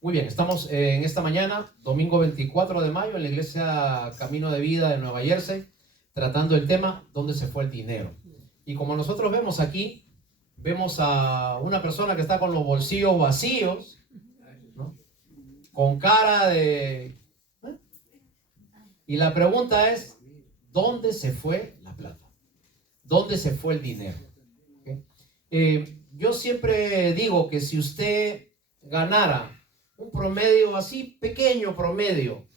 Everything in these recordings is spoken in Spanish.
Muy bien, estamos en esta mañana, domingo 24 de mayo, en la iglesia Camino de Vida de Nueva Jersey, tratando el tema ¿dónde se fue el dinero? Y como nosotros vemos aquí, vemos a una persona que está con los bolsillos vacíos, ¿no? Con cara de... Y la pregunta es, ¿dónde se fue la plata? ¿Dónde se fue el dinero? Yo siempre digo que si usted ganara un promedio así, pequeño promedio,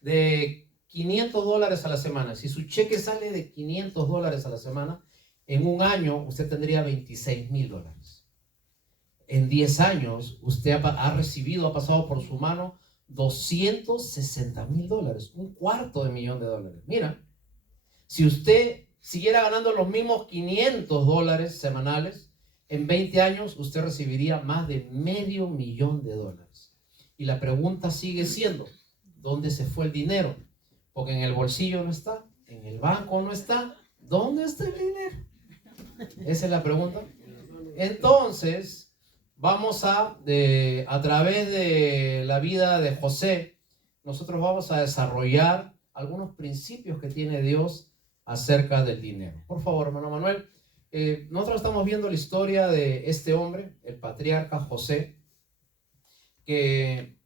de $500 a la semana, si su cheque sale de $500 a la semana, en un año usted tendría $26,000. En 10 años usted ha recibido, ha pasado por su mano $260,000, $250,000. Mira, si usted siguiera ganando los mismos $500 semanales, en 20 años usted recibiría más de $500,000. Y la pregunta sigue siendo, ¿dónde se fue el dinero? Porque en el bolsillo no está, en el banco no está. ¿Dónde está el dinero? Esa es la pregunta. Entonces, vamos a través de la vida de José, nosotros vamos a desarrollar algunos principios que tiene Dios acerca del dinero. Por favor, hermano Manuel. Nosotros estamos viendo la historia de este hombre, el patriarca José, que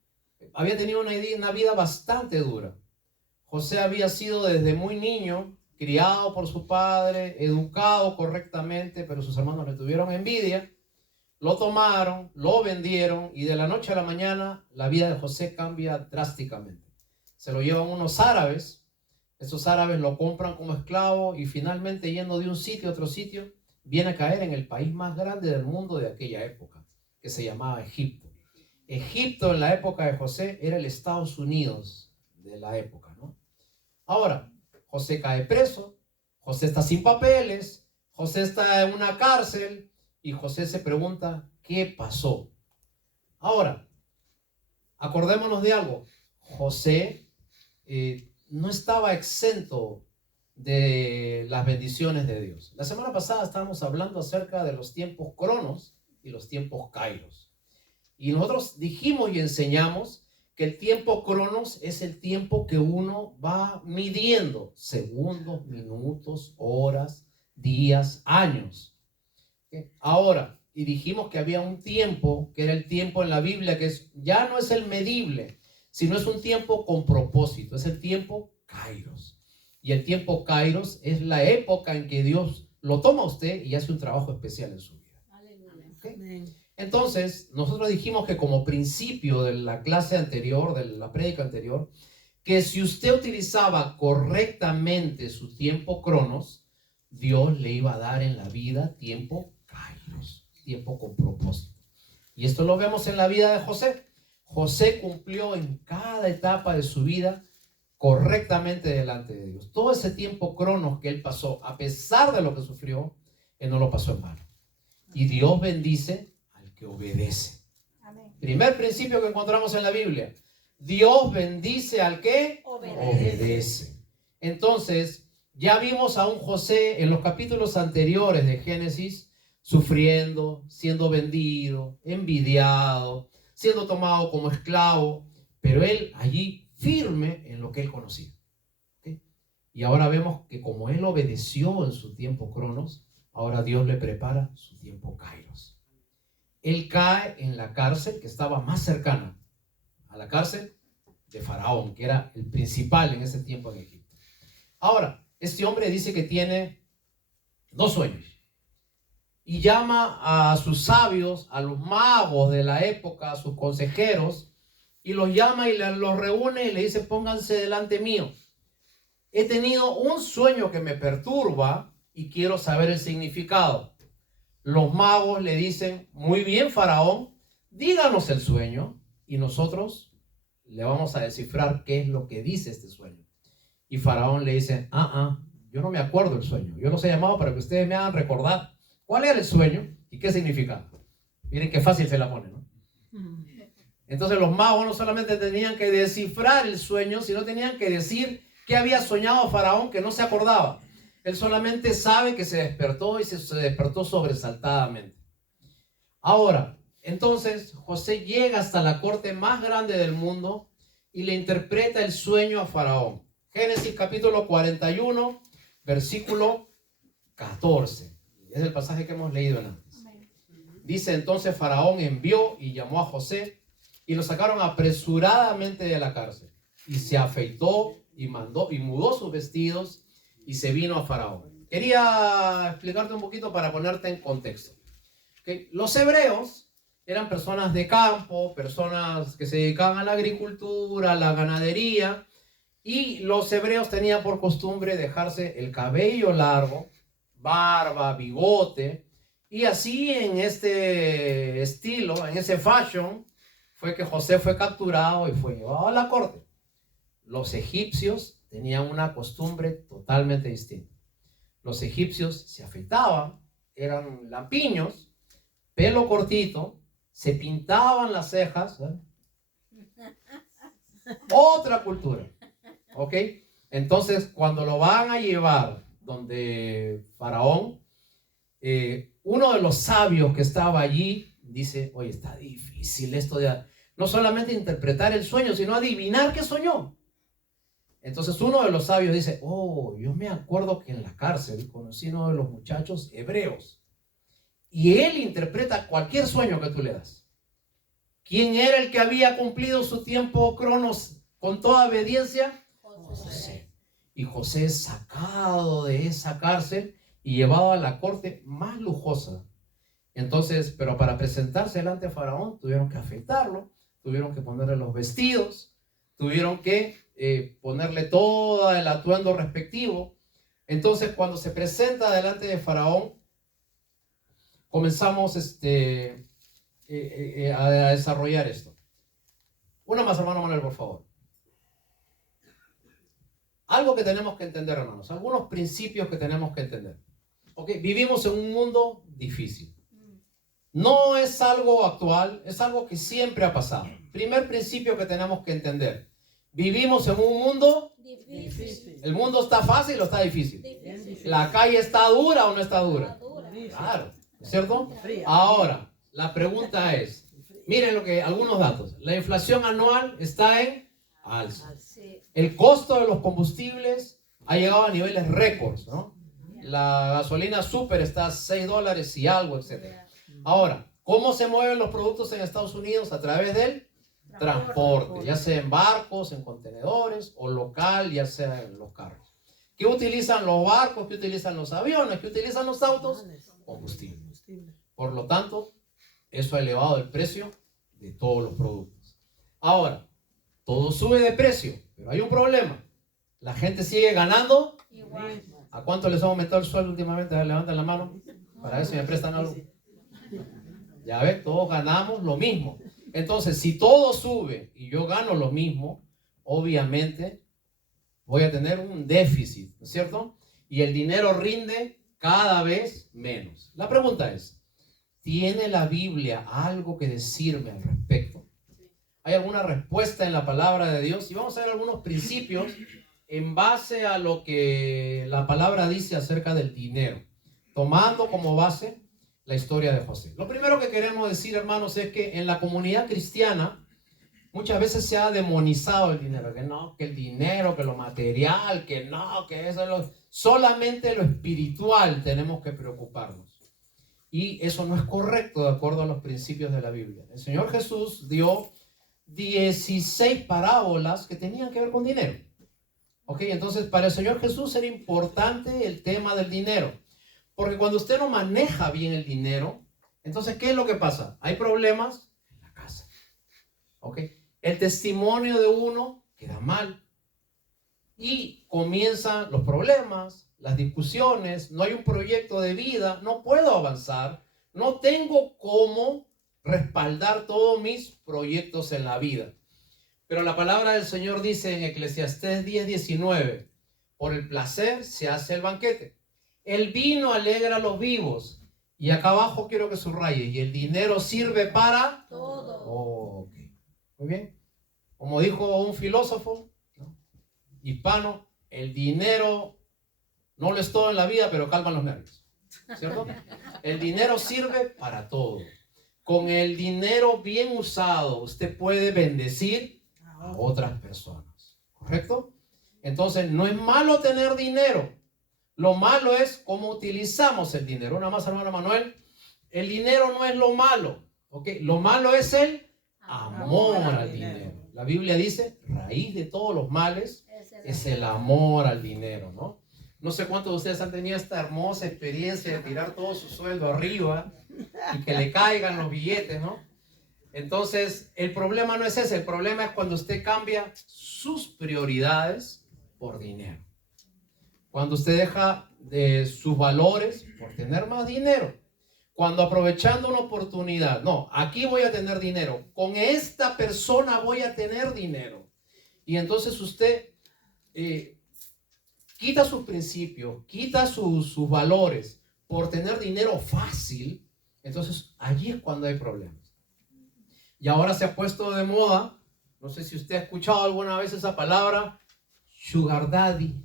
había tenido una vida bastante dura. José había sido desde muy niño criado por su padre, educado correctamente, pero sus hermanos le tuvieron envidia, lo tomaron, lo vendieron y de la noche a la mañana la vida de José cambia drásticamente. Se lo llevan unos árabes, esos árabes lo compran como esclavo y finalmente yendo de un sitio a otro sitio, viene a caer en el país más grande del mundo de aquella época, que se llamaba Egipto. Egipto en la época de José era el Estados Unidos de la época, ¿no? Ahora, José cae preso, José está sin papeles, José está en una cárcel y José se pregunta, ¿qué pasó? Ahora, acordémonos de algo, José no estaba exento de las bendiciones de Dios. La semana pasada estábamos hablando acerca de los tiempos cronos y los tiempos kairos. Y nosotros dijimos y enseñamos que el tiempo cronos es el tiempo que uno va midiendo, segundos, minutos, horas, días, años. Ahora, y dijimos que había un tiempo, que era el tiempo en la Biblia, que ya no es el medible, sino es un tiempo con propósito, es el tiempo kairos. Y el tiempo kairos es la época en que Dios lo toma a usted y hace un trabajo especial en su vida. ¿Okay? Entonces, nosotros dijimos que como principio de la clase anterior, de la prédica anterior, que si usted utilizaba correctamente su tiempo cronos, Dios le iba a dar en la vida tiempo kairos, tiempo con propósito. Y esto lo vemos en la vida de José. José cumplió en cada etapa de su vida correctamente delante de Dios. Todo ese tiempo cronos que él pasó, a pesar de lo que sufrió, él no lo pasó en vano. Y Dios bendice que obedece. Amén. Primer principio que encontramos en la Biblia. Dios bendice al que obedece. Entonces, ya vimos a un José en los capítulos anteriores de Génesis sufriendo, siendo vendido, envidiado, siendo tomado como esclavo, pero él allí firme en lo que él conocía. ¿Okay? Y ahora vemos que como él obedeció en su tiempo cronos, ahora Dios le prepara su tiempo kairos. Él cae en la cárcel que estaba más cercana a la cárcel de Faraón, que era el principal en ese tiempo en Egipto. Ahora, este hombre dice que tiene 2 sueños y llama a sus sabios, a los magos de la época, a sus consejeros, y los llama y los reúne y le dice, pónganse delante mío. He tenido un sueño que me perturba y quiero saber el significado. Los magos le dicen, muy bien, Faraón, díganos el sueño y nosotros le vamos a descifrar qué es lo que dice este sueño. Y Faraón le dice, yo no me acuerdo el sueño. Yo los he llamado para que ustedes me hagan recordar cuál era el sueño y qué significaba. Miren qué fácil se la pone, ¿no? Entonces los magos no solamente tenían que descifrar el sueño, sino tenían que decir qué había soñado Faraón que no se acordaba. Él solamente sabe que se despertó y se despertó sobresaltadamente. Ahora, Entonces José llega hasta la corte más grande del mundo y le interpreta el sueño a Faraón. Génesis capítulo 41, versículo 14. Es el pasaje que hemos leído antes. Dice: entonces Faraón envió y llamó a José y lo sacaron apresuradamente de la cárcel. Y se afeitó y mudó sus vestidos y se vino a Faraón. Quería explicarte un poquito para ponerte en contexto. ¿Okay? Los hebreos eran personas de campo, personas que se dedicaban a la agricultura, a la ganadería, y los hebreos tenían por costumbre dejarse el cabello largo, barba, bigote, y así en este estilo, en ese fashion, fue que José fue capturado y fue llevado a la corte. Los egipcios tenían una costumbre totalmente distinta. Los egipcios se afeitaban, eran lampiños, pelo cortito, se pintaban las cejas. Otra cultura. ¿Ok? Entonces, cuando lo van a llevar donde Faraón, uno de los sabios que estaba allí dice: oye, está difícil esto de no solamente interpretar el sueño, sino adivinar qué soñó. Entonces uno de los sabios dice: oh, yo me acuerdo que en la cárcel conocí a uno de los muchachos hebreos y él interpreta cualquier sueño que tú le das. ¿Quién era el que había cumplido su tiempo cronos con toda obediencia? José. Y José es sacado de esa cárcel y llevado a la corte más lujosa. Entonces, pero para presentarse delante de Faraón tuvieron que afeitarlo, tuvieron que ponerle los vestidos, tuvieron que ponerle todo el atuendo respectivo. Entonces, cuando se presenta delante de Faraón, comenzamos a desarrollar esto. Una más, hermano Manuel, por favor. Algo que tenemos que entender, hermanos, algunos principios que tenemos que entender. Okay, vivimos en un mundo difícil. No es algo actual, es algo que siempre ha pasado. Primer principio que tenemos que entender. Vivimos en un mundo difícil. ¿El mundo está fácil o está difícil? Difícil. ¿La calle está dura o no está dura? Claro, ¿cierto? Ahora, la pregunta es, miren algunos datos. La inflación anual está en alza. El costo de los combustibles ha llegado a niveles récords, ¿no? La gasolina super está a $6 y algo, etc. Ahora, ¿cómo se mueven los productos en Estados Unidos? A través del transporte, ya sea en barcos, en contenedores, o local, ya sea en los carros. ¿Qué utilizan los barcos? ¿Qué utilizan los aviones? ¿Qué utilizan los autos? Combustible. Por lo tanto, eso ha elevado el precio de todos los productos. Ahora, todo sube de precio, pero hay un problema. La gente sigue ganando igual. ¿A cuánto les ha aumentado el sueldo últimamente? Levanten la mano para ver si me prestan algo. Ya ves, todos ganamos lo mismo. Entonces, si todo sube y yo gano lo mismo, obviamente voy a tener un déficit, ¿no es cierto? Y el dinero rinde cada vez menos. La pregunta es, ¿tiene la Biblia algo que decirme al respecto? ¿Hay alguna respuesta en la palabra de Dios? Y vamos a ver algunos principios en base a lo que la palabra dice acerca del dinero, tomando como base la historia de José. Lo primero que queremos decir, hermanos, es que en la comunidad cristiana muchas veces se ha demonizado el dinero, que no, que el dinero, que lo material, que no, que eso, solamente lo espiritual tenemos que preocuparnos. Y eso no es correcto de acuerdo a los principios de la Biblia. El Señor Jesús dio 16 parábolas que tenían que ver con dinero. Ok, entonces para el Señor Jesús era importante el tema del dinero. Porque cuando usted no maneja bien el dinero, entonces, ¿qué es lo que pasa? Hay problemas en la casa. ¿Ok? El testimonio de uno queda mal. Y comienzan los problemas, las discusiones, no hay un proyecto de vida, no puedo avanzar, no tengo cómo respaldar todos mis proyectos en la vida. Pero la palabra del Señor dice en Eclesiastés 10:19, por el placer se hace el banquete. El vino alegra a los vivos. Y acá abajo quiero que subraye, y el dinero sirve para todo. Oh, okay. Muy bien. Como dijo un filósofo, ¿no?, hispano, el dinero no lo es todo en la vida, pero calma los nervios. ¿Cierto? El dinero sirve para todo. Con el dinero bien usado, usted puede bendecir a otras personas. ¿Correcto? Entonces, no es malo tener dinero. Lo malo es cómo utilizamos el dinero. Una más, hermano Manuel. El dinero no es lo malo. ¿Ok? Lo malo es el amor al dinero. La Biblia dice, raíz de todos los males es el amor al dinero, ¿no? No sé cuántos de ustedes han tenido esta hermosa experiencia de tirar todo su sueldo arriba y que le caigan los billetes, ¿no? Entonces, el problema no es ese. El problema es cuando usted cambia sus prioridades por dinero. Cuando usted deja de sus valores por tener más dinero. Cuando aprovechando una oportunidad, no, aquí voy a tener dinero, con esta persona voy a tener dinero. Y entonces usted quita sus principios, quita sus valores por tener dinero fácil. Entonces allí es cuando hay problemas. Y ahora se ha puesto de moda, no sé si usted ha escuchado alguna vez esa palabra, sugar daddy.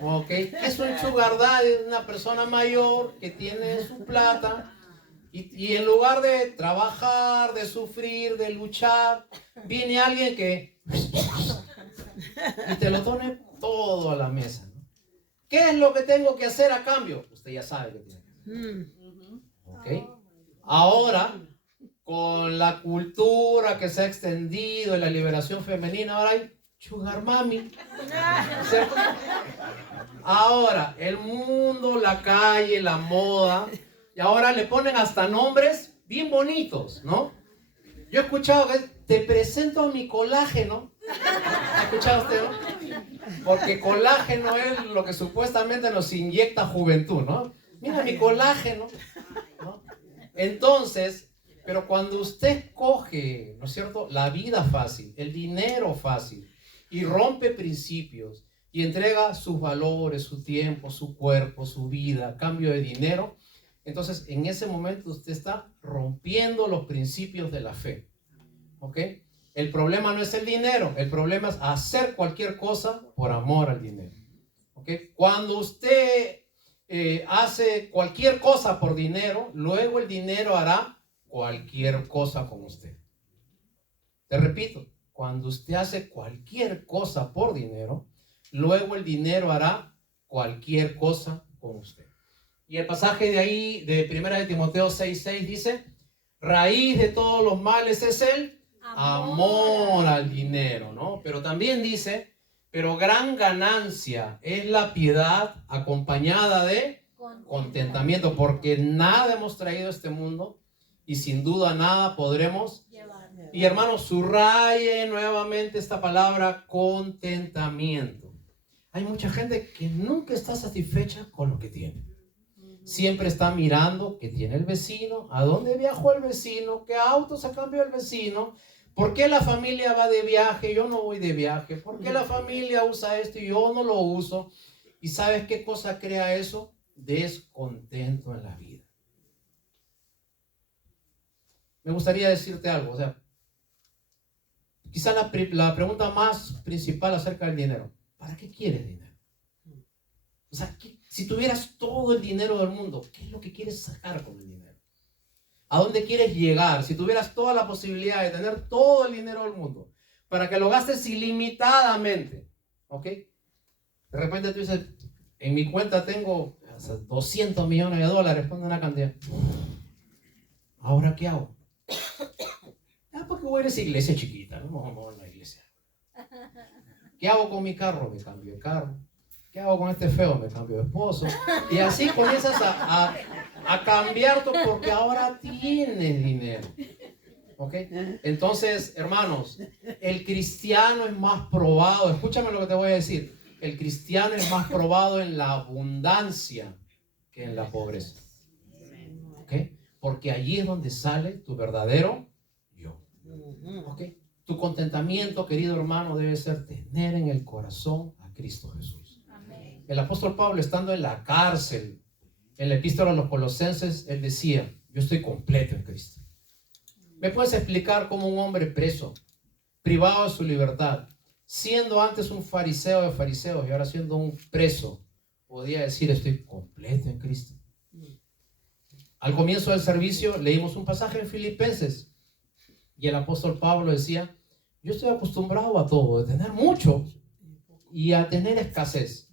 ¿Ok? Es un sugar daddy, una persona mayor que tiene su plata y en lugar de trabajar, de sufrir, de luchar, viene alguien que y te lo pone todo a la mesa, ¿no? ¿Qué es lo que tengo que hacer a cambio? Usted ya sabe que tiene que hacer. ¿Ok? Ahora, con la cultura que se ha extendido en la liberación femenina, ahora hay sugar mami, ¿cierto? Ahora, el mundo, la calle, la moda, y ahora le ponen hasta nombres bien bonitos, ¿no? Yo he escuchado que te presento a mi colágeno. ¿Ha escuchado usted, no? Porque colágeno es lo que supuestamente nos inyecta juventud, ¿no? Mira mi colágeno, ¿no? Entonces, pero cuando usted coge, ¿no es cierto?, la vida fácil, el dinero fácil, y rompe principios, y entrega sus valores, su tiempo, su cuerpo, su vida, a cambio de dinero, entonces en ese momento usted está rompiendo los principios de la fe. ¿Ok? El problema no es el dinero, el problema es hacer cualquier cosa por amor al dinero. ¿Ok? Cuando usted hace cualquier cosa por dinero, luego el dinero hará cualquier cosa con usted. Te repito, cuando usted hace cualquier cosa por dinero, luego el dinero hará cualquier cosa con usted. Y el pasaje de ahí, de 1 de Timoteo 6:6 dice, raíz de todos los males es el amor al dinero, ¿no? Pero también dice, pero gran ganancia es la piedad acompañada de contentamiento, porque nada hemos traído a este mundo y sin duda nada podremos llevar. Y hermanos, subraye nuevamente esta palabra, contentamiento. Hay mucha gente que nunca está satisfecha con lo que tiene. Siempre está mirando qué tiene el vecino, a dónde viajó el vecino, qué auto se cambió el vecino, por qué la familia va de viaje, yo no voy de viaje, por qué la familia usa esto y yo no lo uso. ¿Y sabes qué cosa crea eso? Descontento en la vida. Me gustaría decirte algo, o sea, quizá la pregunta más principal acerca del dinero, ¿para qué quieres dinero? O sea, si tuvieras todo el dinero del mundo, ¿qué es lo que quieres sacar con el dinero? ¿A dónde quieres llegar? Si tuvieras toda la posibilidad de tener todo el dinero del mundo, para que lo gastes ilimitadamente, ¿ok? De repente tú dices, en mi cuenta tengo 200 millones de dólares, pongo una cantidad. ¿Ahora qué hago? Porque voy a esa iglesia chiquita, no vamos a una iglesia. ¿Qué hago con mi carro? Me cambio de carro. ¿Qué hago con este feo? Me cambio de esposo. Y así comienzas a cambiar todo porque ahora tienes dinero. ¿Ok? Entonces, hermanos, el cristiano es más probado. Escúchame lo que te voy a decir. El cristiano es más probado en la abundancia que en la pobreza. ¿Ok? Porque allí es donde sale tu verdadero yo. ¿Ok? Tu contentamiento, querido hermano, debe ser tener en el corazón a Cristo Jesús. El apóstol Pablo, estando en la cárcel, en la epístola a los Colosenses, él decía, yo estoy completo en Cristo. ¿Me puedes explicar cómo un hombre preso, privado de su libertad, siendo antes un fariseo de fariseos y ahora siendo un preso, podía decir, estoy completo en Cristo? Al comienzo del servicio leímos un pasaje en Filipenses y el apóstol Pablo decía, yo estoy acostumbrado a todo, a tener mucho y a tener escasez.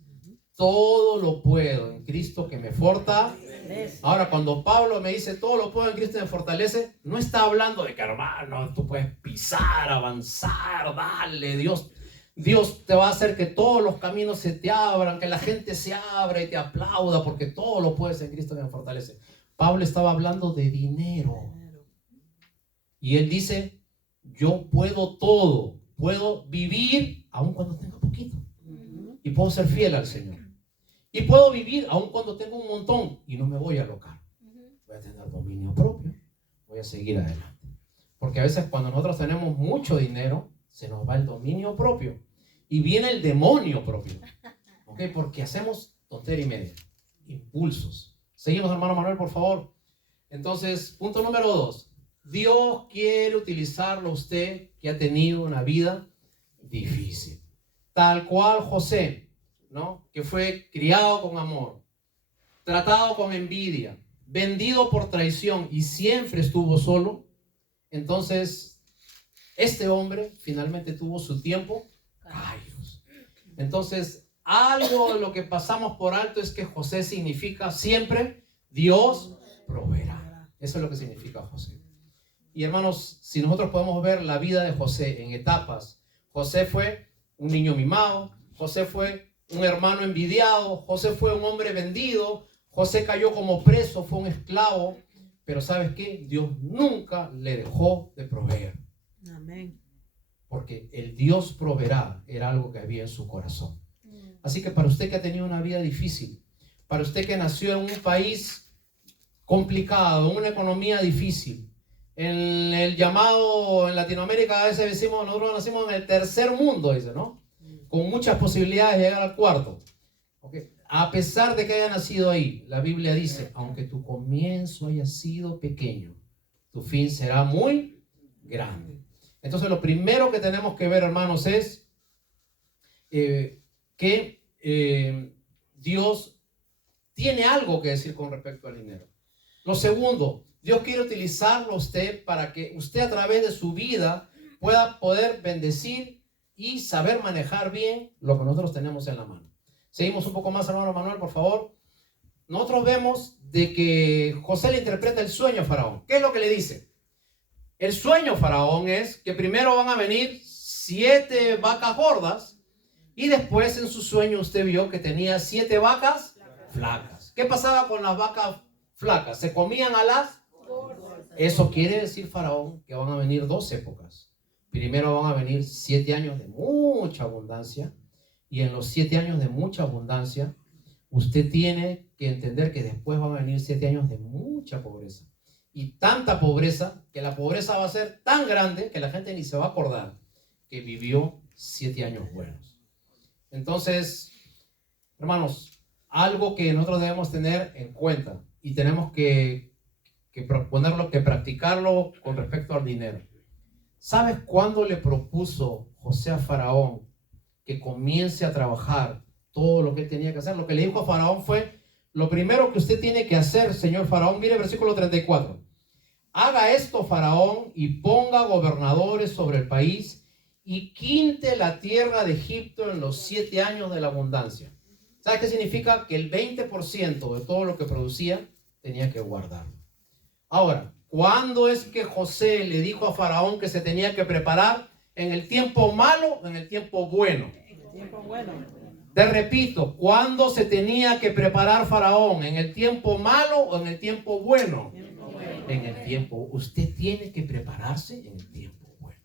Todo lo puedo en Cristo que me fortalece. Ahora, cuando Pablo me dice todo lo puedo en Cristo que me fortalece, no está hablando de que, hermano, tú puedes pisar, avanzar, dale, Dios te va a hacer que todos los caminos se te abran, que la gente se abra y te aplauda, porque todo lo puedes en Cristo que me fortalece. Pablo estaba hablando de dinero. Y él dice, yo puedo todo, puedo vivir aun cuando tenga poquito. Y puedo ser fiel al Señor. Y puedo vivir aun cuando tengo un montón y no me voy a alocar. Voy a tener dominio propio, voy a seguir adelante. Porque a veces cuando nosotros tenemos mucho dinero, se nos va el dominio propio. Y viene el demonio propio. ¿Ok? Porque hacemos tontería y media. Impulsos. Seguimos, hermano Manuel, por favor. Entonces, punto número 2. Dios quiere utilizarlo a usted que ha tenido una vida difícil. Tal cual José, ¿no? Que fue criado con amor, tratado con envidia, vendido por traición y siempre estuvo solo. Entonces, este hombre finalmente tuvo su tiempo. Callos. Entonces, algo de lo que pasamos por alto es que José significa siempre Dios proveerá. Eso es lo que significa José. Y hermanos, si nosotros podemos ver la vida de José en etapas, José fue un niño mimado, José fue un hermano envidiado, José fue un hombre vendido, José cayó como preso, fue un esclavo, pero ¿sabes qué? Dios nunca le dejó de proveer. Amén. Porque el Dios proveerá era algo que había en su corazón. Así que para usted que ha tenido una vida difícil, para usted que nació en un país complicado, en una economía difícil, en el llamado, en Latinoamérica a veces decimos, nosotros nacimos en el tercer mundo, dice, ¿no? Con muchas posibilidades de llegar al cuarto. ¿Okay? A pesar de que haya nacido ahí, la Biblia dice, aunque tu comienzo haya sido pequeño, tu fin será muy grande. Entonces lo primero que tenemos que ver, hermanos, es que Dios tiene algo que decir con respecto al dinero. Lo segundo, Dios quiere utilizarlo a usted para que usted a través de su vida pueda poder bendecir y saber manejar bien lo que nosotros tenemos en la mano. Seguimos un poco más, hermano Manuel, por favor. Nosotros vemos de que José le interpreta el sueño a Faraón. ¿Qué es lo que le dice? El sueño Faraón es que primero van a venir 7 vacas gordas y después en su sueño usted vio que tenía 7 vacas flacas. ¿Qué pasaba con las vacas flacas? ¿Se comían a las? Eso quiere decir, Faraón, que van a venir 2 épocas. Primero van a venir 7 años de mucha abundancia, y en los 7 años de mucha abundancia, usted tiene que entender que después van a venir 7 años de mucha pobreza. Y tanta pobreza, que la pobreza va a ser tan grande que la gente ni se va a acordar que vivió 7 años buenos. Entonces, hermanos, algo que nosotros debemos tener en cuenta y tenemos que proponerlo, que practicarlo con respecto al dinero. ¿Sabes cuándo le propuso José a Faraón que comience a trabajar todo lo que él tenía que hacer? Lo que le dijo a Faraón fue, lo primero que usted tiene que hacer, señor Faraón, mire el versículo 34. Haga esto, Faraón, y ponga gobernadores sobre el país y quinte la tierra de Egipto en los 7 años de la abundancia. ¿Sabes qué significa? Que el 20% de todo lo que producía tenía que guardarlo. Ahora, ¿cuándo es que José le dijo a Faraón que se tenía que preparar? ¿En el tiempo malo o en el tiempo bueno? En el tiempo bueno. Te repito, ¿cuándo se tenía que preparar Faraón? ¿En el tiempo malo o en el tiempo bueno? En el tiempo. Usted tiene que prepararse en el tiempo bueno.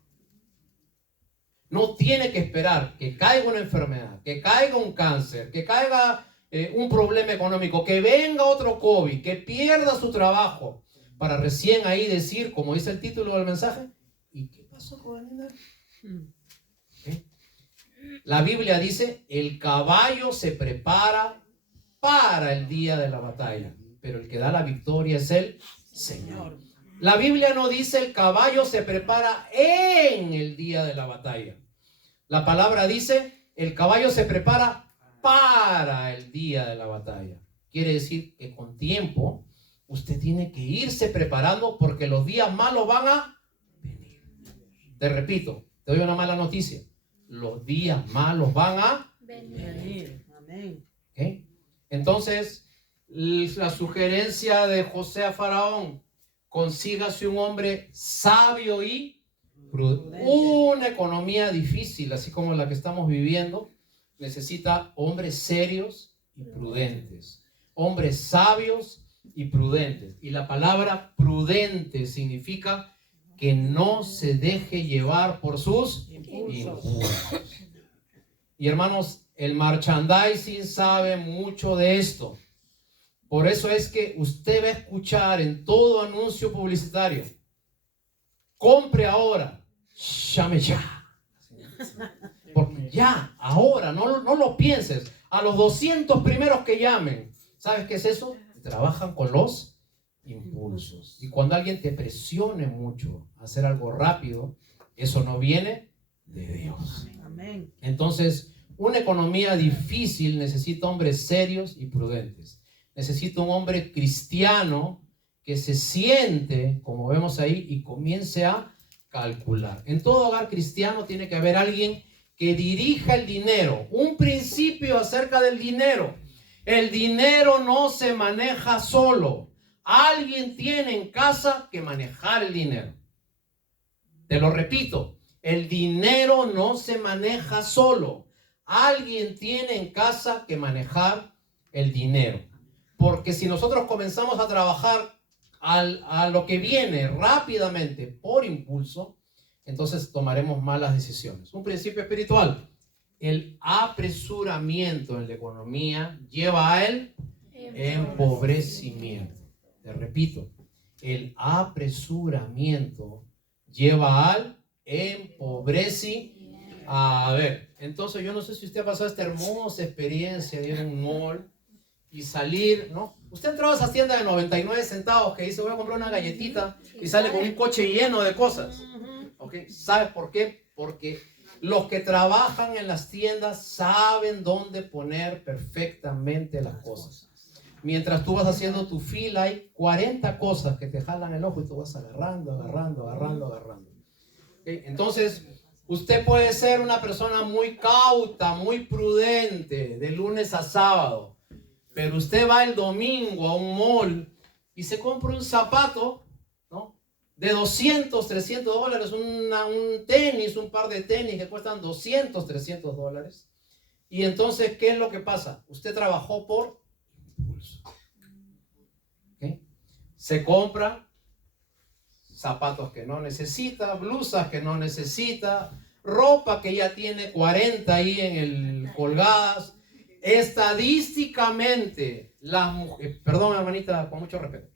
No tiene que esperar que caiga una enfermedad, que caiga un cáncer, que caiga un problema económico, que venga otro COVID, que pierda su trabajo, para recién ahí decir, como dice el título del mensaje, ¿y qué pasó con el dinero? La Biblia dice, el caballo se prepara para el día de la batalla, pero el que da la victoria es el Señor. La Biblia no dice el caballo se prepara en el día de la batalla. La palabra dice, el caballo se prepara para el día de la batalla. Quiere decir que con tiempo usted tiene que irse preparando porque los días malos van a venir. Te repito, te doy una mala noticia. Los días malos van a venir. Amén. ¿Okay? Entonces, la sugerencia de José a Faraón: consígase un hombre sabio y prudente. Una economía difícil, así como la que estamos viviendo, necesita hombres serios y prudentes. Hombres sabios y prudentes. Y la palabra prudente significa que no se deje llevar por sus impulsos. Y hermanos, el merchandising sabe mucho de esto. Por eso es que usted va a escuchar en todo anuncio publicitario: compre ahora, llame ya. Porque ya, ahora, no lo pienses. A los 200 primeros que llamen, ¿sabes qué es eso? Trabajan con los impulsos. Y cuando alguien te presione mucho a hacer algo rápido, eso no viene de Dios. Amén. Entonces, una economía difícil necesita hombres serios y prudentes. Necesita un hombre cristiano que se siente, como vemos ahí, y comience a calcular. En todo hogar cristiano tiene que haber alguien que dirija el dinero. Un principio acerca del dinero: el dinero no se maneja solo. Alguien tiene en casa que manejar el dinero. Te lo repito, el dinero no se maneja solo. Alguien tiene en casa que manejar el dinero. Porque si nosotros comenzamos a trabajar a lo que viene rápidamente por impulso, entonces tomaremos malas decisiones. Un principio espiritual: el apresuramiento en la economía lleva a el empobrecimiento. Te repito, el apresuramiento lleva al empobrecimiento. A ver, entonces yo no sé si usted ha pasado esta hermosa experiencia de ir a un mall y salir, ¿no? Usted entraba a esa tienda de 99 centavos que dice: voy a comprar una galletita, y sale con un coche lleno de cosas. ¿Okay? ¿Sabes por qué? Porque los que trabajan en las tiendas saben dónde poner perfectamente las cosas. Mientras tú vas haciendo tu fila, hay 40 cosas que te jalan el ojo y tú vas agarrando. ¿Okay? Entonces, usted puede ser una persona muy cauta, muy prudente, de lunes a sábado, pero usted va el domingo a un mall y se compra un zapato, ¿no?, de 200, 300 dólares, un tenis, un par de tenis que cuestan 200, 300 dólares. Y entonces, ¿qué es lo que pasa? Usted trabajó por impulso. ¿Okay? Se compra zapatos que no necesita, blusas que no necesita, ropa que ya tiene 40 ahí colgadas. Estadísticamente, perdón, hermanita, con mucho respeto.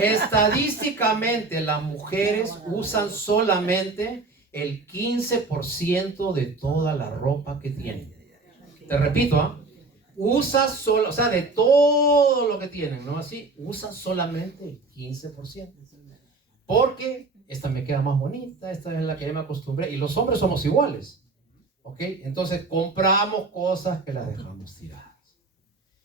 Estadísticamente, las mujeres usan solamente el 15% de toda la ropa que tienen. Te repito, usa solo, o sea, de todo lo que tienen, ¿no? Así, usa solamente el 15%. Porque esta me queda más bonita, esta es la que ya me acostumbré. Y los hombres somos iguales. ¿Ok? Entonces compramos cosas que las dejamos tiradas.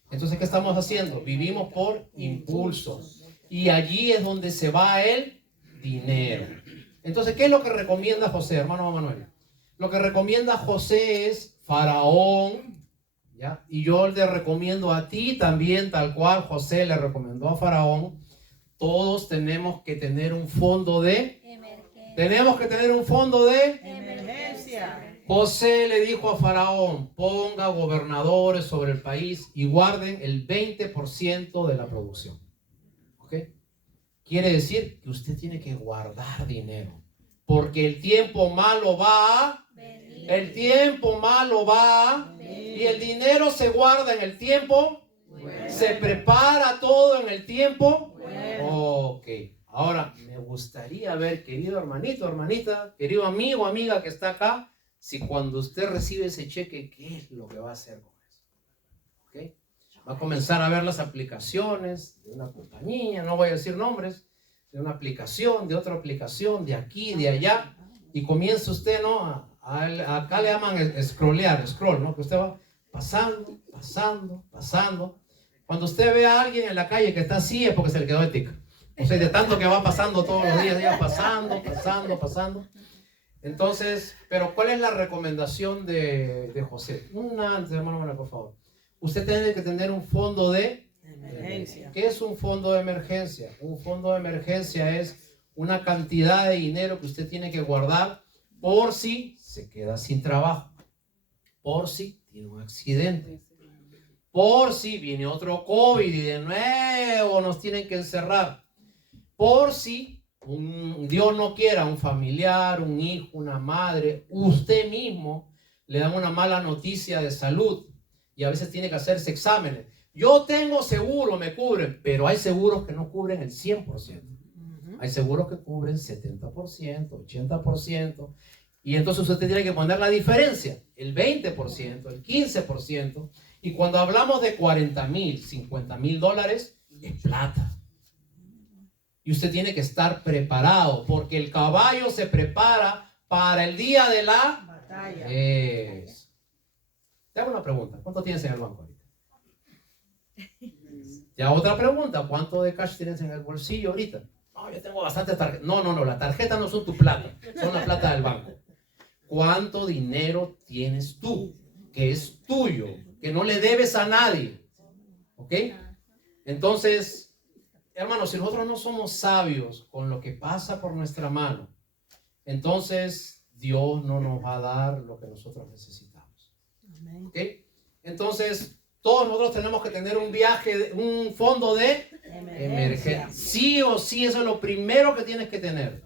Entonces, ¿qué estamos haciendo? Vivimos por impulso. Y allí es donde se va el dinero. Entonces, ¿qué es lo que recomienda José, hermano Manuel? Lo que recomienda José es Faraón, ¿ya? Y yo le recomiendo a ti también, tal cual José le recomendó a Faraón. Todos tenemos que tener un fondo de emergencia. Tenemos que tener un fondo de emergencia. José le dijo a Faraón: ponga gobernadores sobre el país y guarden el 20% de la producción. ¿Ok? Quiere decir que usted tiene que guardar dinero, porque el tiempo malo va a venir. El tiempo malo va a venir. Y el dinero se guarda en el tiempo bueno. Se prepara todo en el tiempo bueno. Ok. Ahora, me gustaría ver, querido hermanito, hermanita, querido amigo, amiga que está acá, si cuando usted recibe ese cheque, ¿qué es lo que va a hacer con eso? ¿Okay? Va a comenzar a ver las aplicaciones de una compañía, no voy a decir nombres, de una aplicación, de otra aplicación, de aquí, de allá, y comienza usted, ¿no? Acá le llaman scroll, ¿no? Que usted va pasando, Cuando usted ve a alguien en la calle que está así es porque se le quedó el tic. O sea, de tanto que va pasando todos los días pasando. Entonces, pero ¿cuál es la recomendación de José? Hermano Manuel, por favor. Usted tiene que tener un fondo de emergencia. ¿Qué es un fondo de emergencia? Un fondo de emergencia es una cantidad de dinero que usted tiene que guardar por si se queda sin trabajo, por si tiene un accidente, por si viene otro COVID y de nuevo nos tienen que encerrar, por si Dios no quiera, un familiar, un hijo, una madre, usted mismo le dan una mala noticia de salud y a veces tiene que hacerse exámenes. Yo tengo seguro, me cubren, pero hay seguros que no cubren el 100%. Hay seguros que cubren 70%, 80%. Y entonces usted tiene que poner la diferencia, el 20%, el 15%. Y cuando hablamos de 40,000, 50,000 dólares, es plata. Y usted tiene que estar preparado, porque el caballo se prepara para el día de la batalla. Te hago una pregunta. ¿Cuánto tienes en el banco ahorita? Te hago otra pregunta. ¿Cuánto de cash tienes en el bolsillo ahorita? No, yo tengo bastantes tarjetas. No, las tarjetas no son tu plata, son la plata del banco. ¿Cuánto dinero tienes tú? Que es tuyo, que no le debes a nadie. ¿Ok? Entonces, hermanos, si nosotros no somos sabios con lo que pasa por nuestra mano, entonces Dios no nos va a dar lo que nosotros necesitamos. ¿Ok? Entonces, todos nosotros tenemos que tener un fondo de emergencia. Sí o sí, eso es lo primero que tienes que tener.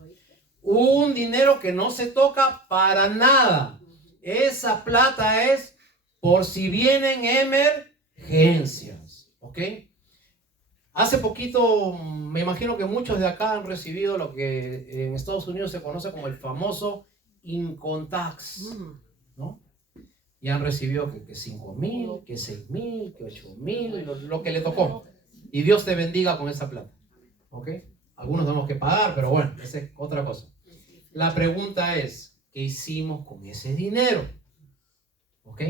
Un dinero que no se toca para nada. Esa plata es por si vienen emergencias. ¿Ok? Hace poquito, me imagino que muchos de acá han recibido lo que en Estados Unidos se conoce como el famoso income tax, ¿no? Y han recibido que 5,000, que 6,000, que 8,000, lo que le tocó. Y Dios te bendiga con esa plata. ¿Ok? Algunos tenemos que pagar, pero bueno, esa es otra cosa. La pregunta es, ¿qué hicimos con ese dinero? ¿Ok?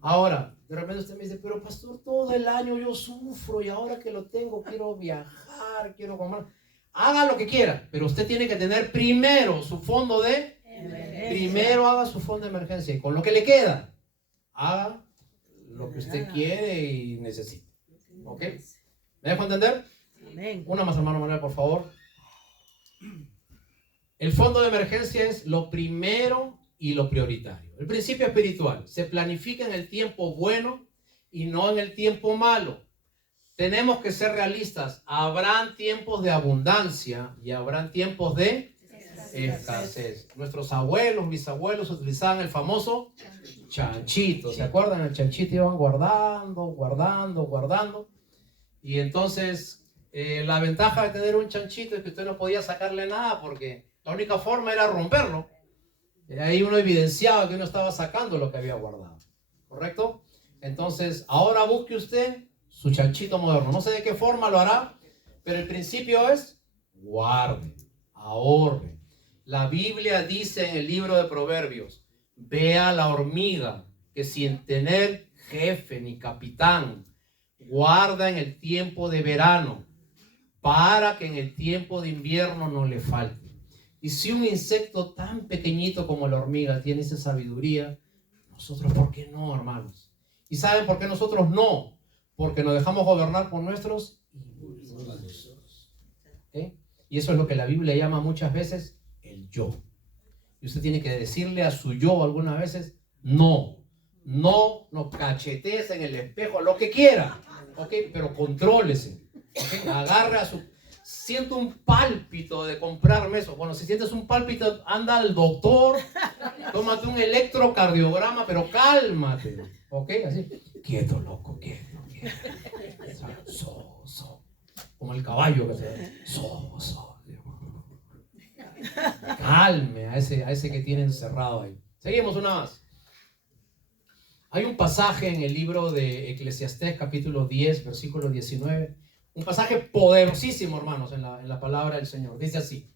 Ahora, de repente usted me dice, pero pastor, todo el año yo sufro y ahora que lo tengo quiero viajar, quiero comer. Haga lo que quiera, pero usted tiene que tener primero su fondo de emergencia. Primero haga su fondo de emergencia y con lo que le queda, haga lo que usted quiere y necesita. ¿Ok? ¿Me dejo entender? Amén. Una más, hermano Manuel, por favor. El fondo de emergencia es lo primero y lo prioritario. El principio espiritual se planifica en el tiempo bueno y no en el tiempo malo. Tenemos que ser realistas. Habrán tiempos de abundancia y habrán tiempos de escasez. Nuestros abuelos, bisabuelos utilizaban el famoso chanchito. ¿Se acuerdan? El chanchito iban guardando. Y entonces la ventaja de tener un chanchito es que usted no podía sacarle nada porque la única forma era romperlo. Ahí uno evidenciaba que uno estaba sacando lo que había guardado. ¿Correcto? Entonces, ahora busque usted su chanchito moderno. No sé de qué forma lo hará, pero el principio es guarde, ahorre. La Biblia dice en el libro de Proverbios, vea la hormiga que sin tener jefe ni capitán, guarda en el tiempo de verano para que en el tiempo de invierno no le falte. Y si un insecto tan pequeñito como la hormiga tiene esa sabiduría, nosotros, ¿por qué no, hermanos? ¿Y saben por qué nosotros no? Porque nos dejamos gobernar por nuestros impulsos. ¿Okay? Y eso es lo que la Biblia llama muchas veces el yo. Y usted tiene que decirle a su yo algunas veces, no cachetees en el espejo, lo que quiera, ¿okay? Pero contrólese, ¿okay? Agarre a su... Siento un pálpito de comprarme eso. Bueno, si sientes un pálpito, anda al doctor, tómate un electrocardiograma, pero cálmate, ¿ok? Así, quieto, loco, quieto. Como el caballo que se... Calme a ese que tiene encerrado ahí. Seguimos una más. Hay un pasaje en el libro de Eclesiastés, capítulo 10, versículo 19. Un pasaje poderosísimo, hermanos, en la palabra del Señor. Dice así: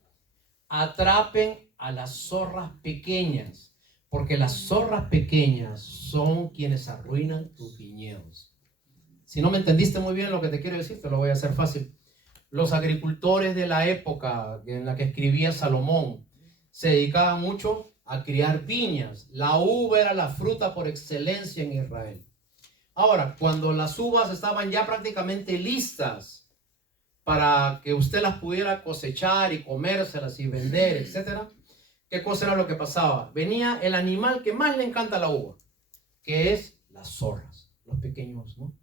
atrapen a las zorras pequeñas, porque las zorras pequeñas son quienes arruinan tus viñedos. Si no me entendiste muy bien lo que te quiero decir, te lo voy a hacer fácil. Los agricultores de la época en la que escribía Salomón se dedicaban mucho a criar viñas. La uva era la fruta por excelencia en Israel. Ahora, cuando las uvas estaban ya prácticamente listas para que usted las pudiera cosechar y comérselas y vender, etcétera, ¿qué cosa era lo que pasaba? Venía el animal que más le encanta la uva, que es las zorras, los pequeños, ¿no?,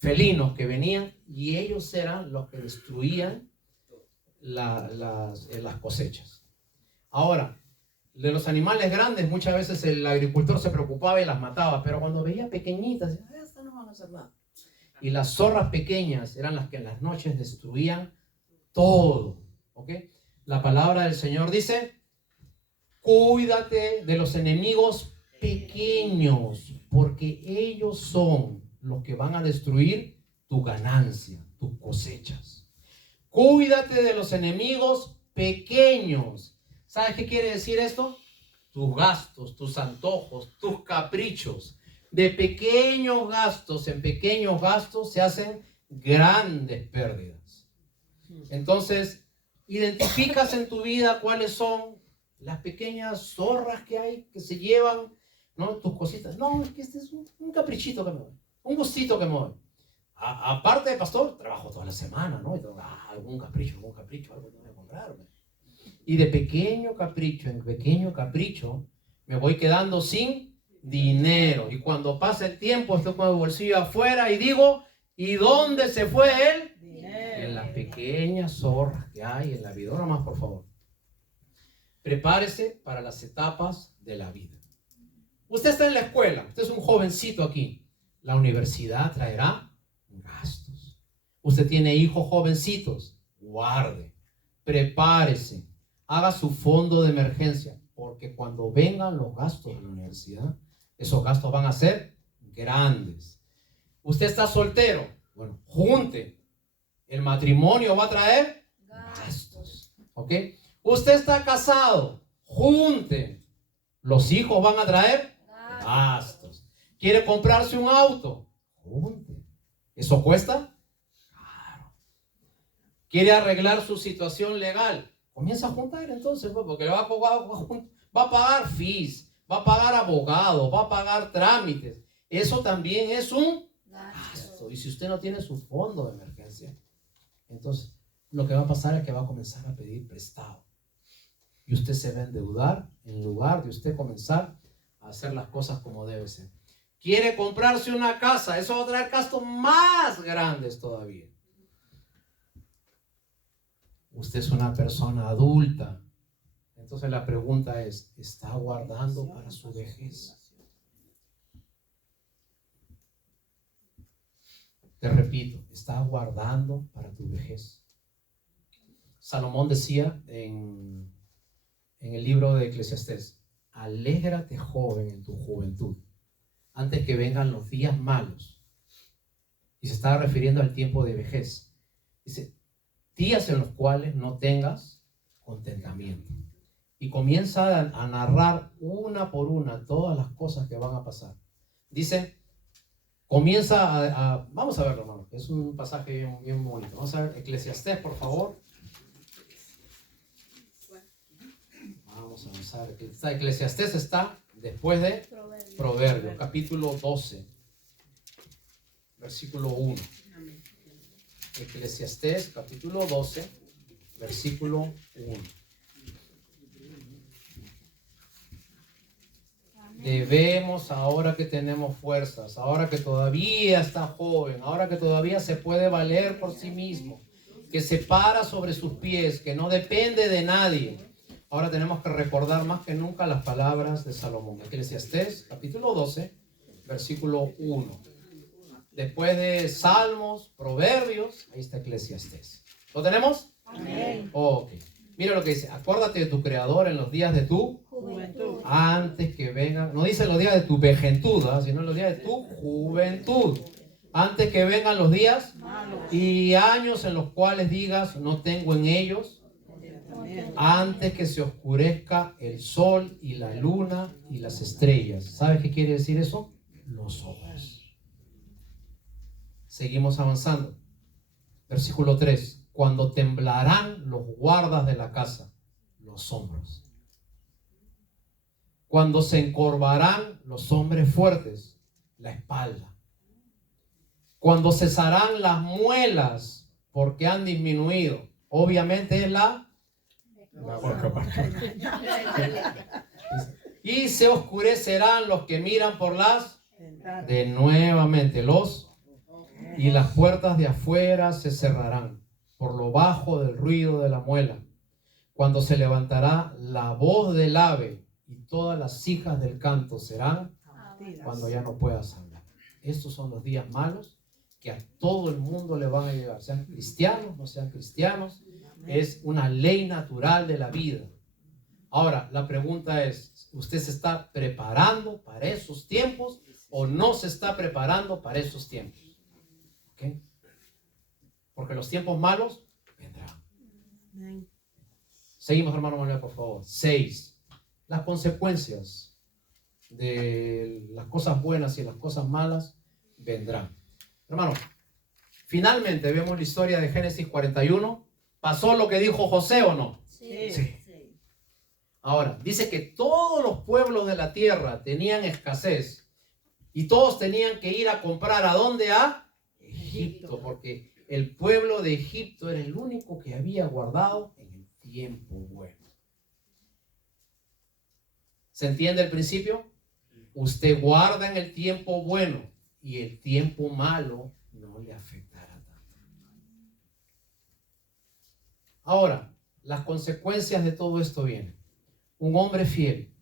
felinos que venían, y ellos eran los que destruían las cosechas. Ahora, de los animales grandes muchas veces el agricultor se preocupaba y las mataba, pero cuando veía pequeñitas, estas no van a hacer nada. Y las zorras pequeñas eran las que en las noches destruían todo. ¿Ok? La palabra del Señor dice: cuídate de los enemigos pequeños, porque ellos son los que van a destruir tu ganancia, tus cosechas. Cuídate de los enemigos pequeños. ¿Sabes qué quiere decir esto? Tus gastos, tus antojos, tus caprichos. De pequeños gastos en pequeños gastos se hacen grandes pérdidas. Entonces, identificas en tu vida cuáles son las pequeñas zorras que hay, que se llevan, ¿no?, tus cositas. No, es que este es un caprichito que me doy, un gustito que me doy. Aparte de pastor, trabajo toda la semana, ¿no? Y tengo algún capricho, algo que tengo que comprarme. Y de pequeño capricho en pequeño capricho me voy quedando sin dinero. Y cuando pasa el tiempo estoy con el bolsillo afuera y digo: ¿y dónde se fue él? Dinero. En las pequeñas zorras que hay en la vida. Ahora más, por favor. Prepárese para las etapas de la vida. Usted está en la escuela, usted es un jovencito aquí. La universidad traerá gastos. Usted tiene hijos jovencitos, guarde, prepárese, haga su fondo de emergencia, porque cuando vengan los gastos de la universidad, esos gastos van a ser grandes. Usted está soltero, bueno, junte. El matrimonio va a traer gastos. ¿Ok? Usted está casado, junte. Los hijos van a traer gastos. ¿Quiere comprarse un auto? Junte. ¿Eso cuesta? Claro. ¿Quiere arreglar su situación legal? Comienza a juntar entonces, porque va a pagar fees, va a pagar abogados, va a pagar trámites. Eso también es un gasto. Y si usted no tiene su fondo de emergencia, entonces lo que va a pasar es que va a comenzar a pedir prestado. Y usted se va a endeudar en lugar de usted comenzar a hacer las cosas como debe ser. Quiere comprarse una casa, eso va a traer gastos más grandes todavía. Usted es una persona adulta. Entonces la pregunta es: ¿está guardando para su vejez? Te repito, ¿está guardando para tu vejez? Salomón decía en el libro de Eclesiastés: alégrate, joven, en tu juventud, antes que vengan los días malos. Y se estaba refiriendo al tiempo de vejez. Dice: días en los cuales no tengas contentamiento. Y comienza a narrar una por una todas las cosas que van a pasar. Dice, vamos a verlo, hermano, es un pasaje bien, bien bonito. Vamos a ver Eclesiastés, por favor. Vamos a avanzar. Eclesiastés está después de Proverbios, capítulo 12, versículo 1. Eclesiastés, capítulo 12, versículo 1. Debemos, ahora que tenemos fuerzas, ahora que todavía está joven, ahora que todavía se puede valer por sí mismo, que se para sobre sus pies, que no depende de nadie, ahora tenemos que recordar más que nunca las palabras de Salomón. Eclesiastés, capítulo 12, versículo 1. Después de Salmos, Proverbios, ahí está Eclesiastés. ¿Lo tenemos? Amén. Ok. Mira lo que dice: acuérdate de tu Creador en los días de tu juventud. Antes que vengan, no dice los días de tu vejentud, sino los días de tu juventud. Antes que vengan los días malos y años en los cuales digas: no tengo en ellos. Antes que se oscurezca el sol y la luna y las estrellas. ¿Sabes qué quiere decir eso? Los ojos. Seguimos avanzando. Versículo 3. Cuando temblarán los guardas de la casa, los hombros. Cuando se encorvarán los hombres fuertes, la espalda. Cuando cesarán las muelas, porque han disminuido. Obviamente es la boca. Y se oscurecerán los que miran por las de nuevamente y las puertas de afuera se cerrarán por lo bajo del ruido de la muela. Cuando se levantará la voz del ave y todas las hijas del canto serán cuando ya no puedas hablar. Estos son los días malos que a todo el mundo le van a llegar, sean cristianos, no sean cristianos. Es una ley natural de la vida. Ahora, la pregunta es, ¿usted se está preparando para esos tiempos o no se está preparando para esos tiempos? ¿Okay? Porque los tiempos malos vendrán. Seguimos, hermano Manuel, por favor. 6. Las consecuencias de las cosas buenas y las cosas malas vendrán. Hermano, finalmente vemos la historia de Génesis 41. ¿Pasó lo que dijo José o no? Sí. Ahora, dice que todos los pueblos de la tierra tenían escasez y todos tenían que ir a comprar ¿a dónde? A Egipto, porque el pueblo de Egipto era el único que había guardado en el tiempo bueno. ¿Se entiende el principio? Usted guarda en el tiempo bueno y el tiempo malo no le afectará tanto. Ahora, las consecuencias de todo esto vienen. Un hombre fiel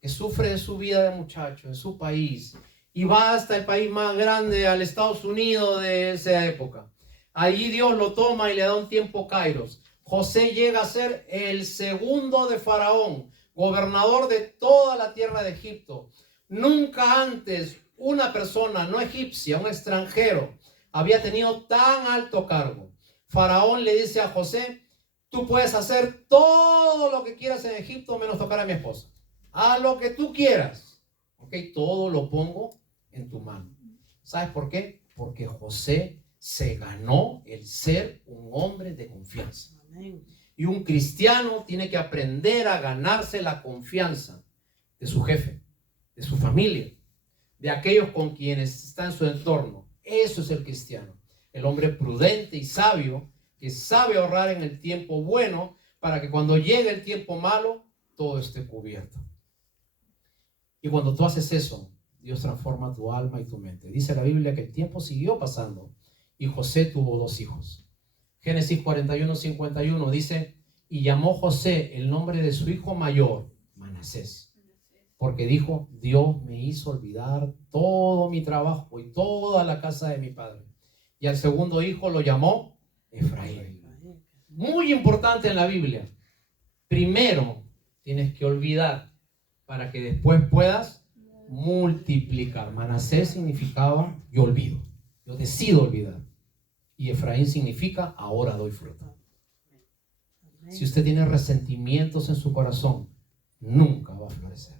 que sufre de su vida de muchacho en su país y va hasta el país más grande, al Estados Unidos de esa época. Allí Dios lo toma y le da un tiempo kairos. José llega a ser el segundo de Faraón, gobernador de toda la tierra de Egipto. Nunca antes una persona no egipcia, un extranjero, había tenido tan alto cargo. Faraón le dice a José: tú puedes hacer todo lo que quieras en Egipto menos tocar a mi esposa. Haz lo que tú quieras. Ok, todo lo pongo en tu mano. ¿Sabes por qué? Porque José se ganó el ser un hombre de confianza. Y un cristiano tiene que aprender a ganarse la confianza de su jefe, de su familia, de aquellos con quienes está en su entorno. Eso es el cristiano, el hombre prudente y sabio que sabe ahorrar en el tiempo bueno para que cuando llegue el tiempo malo todo esté cubierto. Y cuando tú haces eso, Dios transforma tu alma y tu mente. Dice la Biblia que el tiempo siguió pasando y José tuvo 2 hijos. Génesis 41:51 dice: y llamó José el nombre de su hijo mayor Manasés, porque dijo: Dios me hizo olvidar todo mi trabajo y toda la casa de mi padre. Y al segundo hijo lo llamó Efraín. Muy importante en la Biblia. Primero tienes que olvidar para que después puedas multiplicar. Manasés significaba yo olvido, yo decido olvidar. Y Efraín significa ahora doy fruto. Si usted tiene resentimientos en su corazón, nunca va a florecer.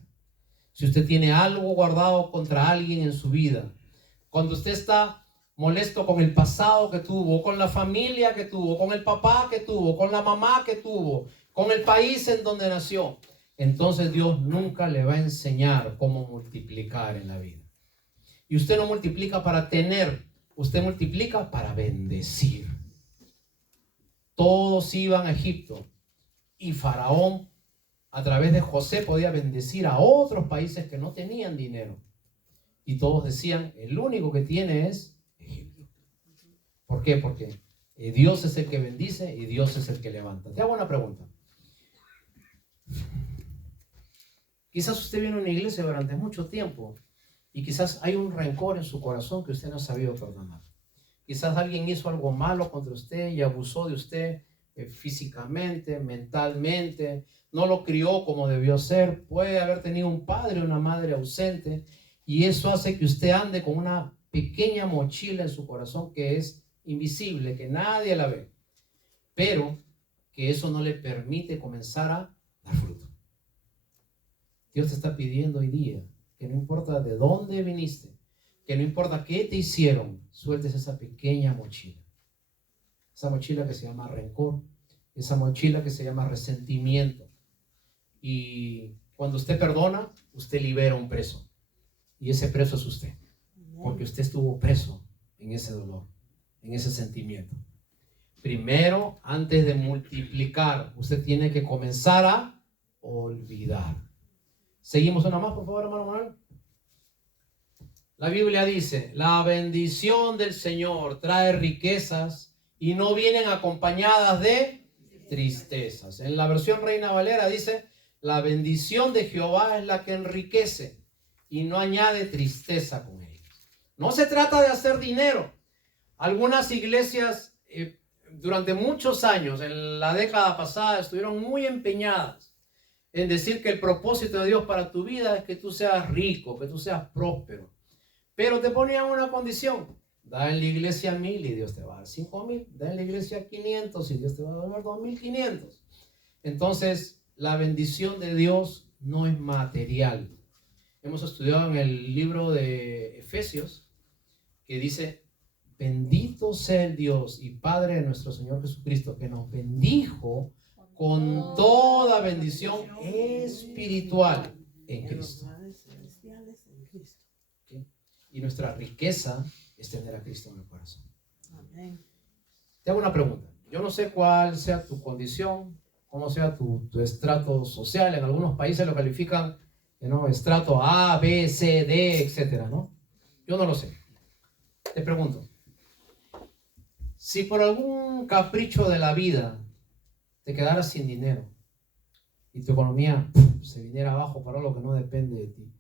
Si usted tiene algo guardado contra alguien en su vida, cuando usted está molesto con el pasado que tuvo, con la familia que tuvo, con el papá que tuvo, con la mamá que tuvo, con el país en donde nació, entonces Dios nunca le va a enseñar cómo multiplicar en la vida. Y usted no multiplica para tener, usted multiplica para bendecir. Todos iban a Egipto y Faraón a través de José podía bendecir a otros países que no tenían dinero. Y todos decían: el único que tiene es Egipto. ¿Por qué? Porque Dios es el que bendice y Dios es el que levanta. Te hago una pregunta. Quizás usted viene a una iglesia durante mucho tiempo y quizás hay un rencor en su corazón que usted no ha sabido perdonar. Quizás alguien hizo algo malo contra usted y abusó de usted físicamente, mentalmente, no lo crió como debió ser, puede haber tenido un padre o una madre ausente y eso hace que usted ande con una pequeña mochila en su corazón que es invisible, que nadie la ve, pero que eso no le permite comenzar a dar fruto. Dios te está pidiendo hoy día que no importa de dónde viniste, que no importa qué te hicieron, sueltes esa pequeña mochila. Esa mochila que se llama rencor, esa mochila que se llama resentimiento. Y cuando usted perdona, usted libera un preso. Y ese preso es usted. Porque usted estuvo preso en ese dolor, en ese sentimiento. Primero, antes de multiplicar, usted tiene que comenzar a olvidar. Seguimos una más, por favor, hermano Manuel. La Biblia dice, la bendición del Señor trae riquezas y no vienen acompañadas de tristezas. En la versión Reina Valera dice, la bendición de Jehová es la que enriquece y no añade tristeza con ella. No se trata de hacer dinero. Algunas iglesias durante muchos años, en la década pasada, estuvieron muy empeñadas en decir que el propósito de Dios para tu vida es que tú seas rico, que tú seas próspero. Pero te ponían una condición. Da en la iglesia 1,000 y Dios te va a dar 5,000. Da en la iglesia 500 y Dios te va a dar 2,500. Entonces, la bendición de Dios no es material. Hemos estudiado en el libro de Efesios que dice, bendito sea el Dios y Padre de nuestro Señor Jesucristo, que nos bendijo con toda bendición espiritual en Cristo. ¿Okay? Y nuestra riqueza es tener a Cristo en el corazón. Te hago una pregunta. Yo no sé cuál sea tu condición, cómo sea tu estrato social. En algunos países lo califican, ¿no? Estrato A, B, C, D, etcétera, ¿no? Yo no lo sé. Te pregunto, si por algún capricho de la vida te quedaras sin dinero y tu economía se viniera abajo para lo que no depende de ti,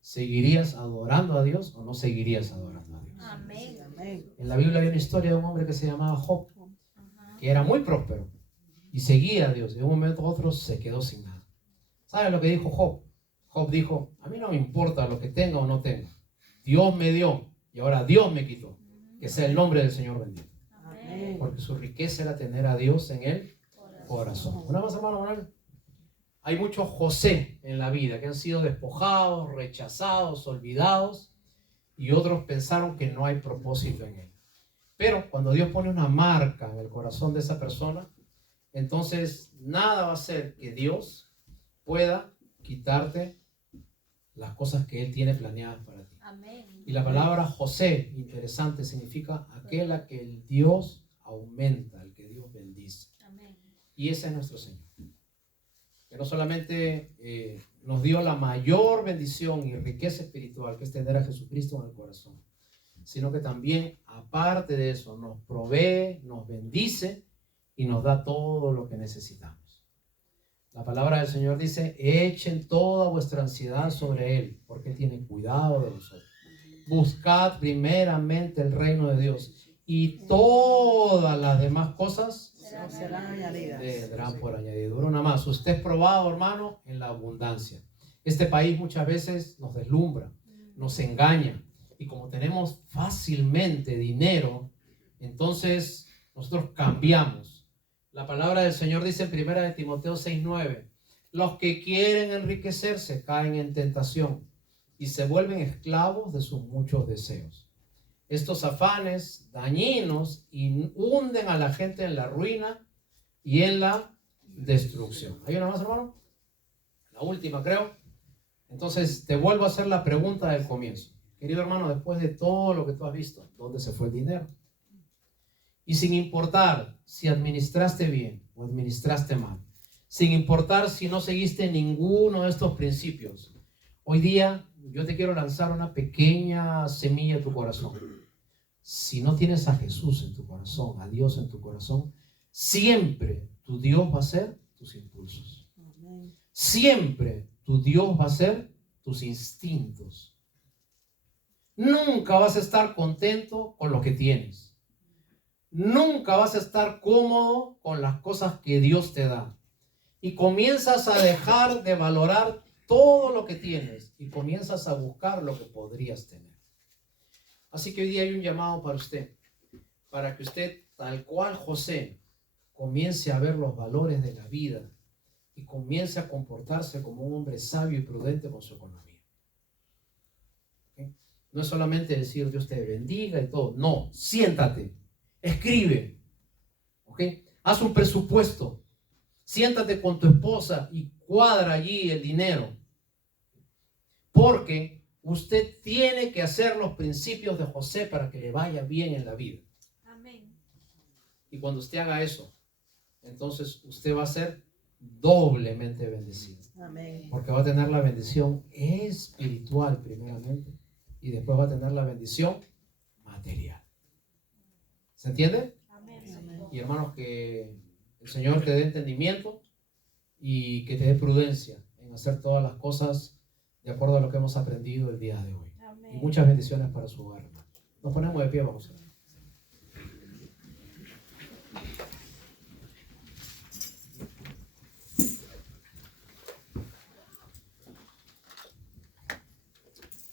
¿seguirías adorando a Dios o no seguirías adorando a Dios? Amén. En la Biblia hay una historia de un hombre que se llamaba Job, que era muy próspero y seguía a Dios. De un momento a otro se quedó sin nada. ¿Sabes lo que dijo Job? Job dijo, a mí no me importa lo que tenga o no tenga. Dios me dio y ahora Dios me quitó. Que sea el nombre del Señor bendito. Amén. Porque su riqueza era tener a Dios en el corazón. Una más, hermano Manuel. Hay muchos José en la vida que han sido despojados, rechazados, olvidados, y otros pensaron que no hay propósito en él. Pero cuando Dios pone una marca en el corazón de esa persona, entonces nada va a hacer que Dios pueda quitarte las cosas que Él tiene planeadas para ti. Amén. Y la palabra José, interesante, significa aquel a que el Dios aumenta, el que Dios bendice. Amén. Y ese es nuestro Señor. Que no solamente nos dio la mayor bendición y riqueza espiritual, que es tener a Jesucristo en el corazón, sino que también, aparte de eso, nos provee, nos bendice y nos da todo lo que necesitamos. La palabra del Señor dice, echen toda vuestra ansiedad sobre Él, porque Él tiene cuidado de vosotros. Buscad primeramente el reino de Dios y todas las demás cosas serán añadidas. Vendrán por añadidura. Una más, usted es probado, hermano, en la abundancia. Este país muchas veces nos deslumbra, nos engaña, y como tenemos fácilmente dinero, entonces nosotros cambiamos. La palabra del Señor dice en 1 Timoteo 6:9, los que quieren enriquecerse caen en tentación y se vuelven esclavos de sus muchos deseos. Estos afanes dañinos hunden a la gente en la ruina y en la destrucción. ¿Hay una más, hermano? La última, creo. Entonces, te vuelvo a hacer la pregunta del comienzo. Querido hermano, después de todo lo que tú has visto, ¿dónde se fue el dinero? Y sin importar si administraste bien o administraste mal, sin importar si no seguiste ninguno de estos principios, hoy día yo te quiero lanzar una pequeña semilla a tu corazón. Si no tienes a Jesús en tu corazón, a Dios en tu corazón, siempre tu Dios va a ser tus impulsos. Siempre tu Dios va a ser tus instintos. Nunca vas a estar contento con lo que tienes. Nunca vas a estar cómodo con las cosas que Dios te da. Y comienzas a dejar de valorar todo lo que tienes y comienzas a buscar lo que podrías tener. Así que hoy día hay un llamado para usted, para que usted, tal cual José, comience a ver los valores de la vida y comience a comportarse como un hombre sabio y prudente con su economía. ¿Okay? No es solamente decir Dios te bendiga y todo. No, siéntate, escribe, ¿ok? Haz un presupuesto. Siéntate con tu esposa y cuadra allí el dinero. Porque usted tiene que hacer los principios de José para que le vaya bien en la vida. Amén. Y cuando usted haga eso, entonces usted va a ser doblemente bendecido. Amén. Porque va a tener la bendición espiritual primeramente y después va a tener la bendición material. ¿Se entiende? Amén. Y hermanos, que el Señor te dé entendimiento y que te dé prudencia en hacer todas las cosas de acuerdo a lo que hemos aprendido el día de hoy. Y Amén. muchas bendiciones para su hogar. Nos ponemos de pie, vamos a ver.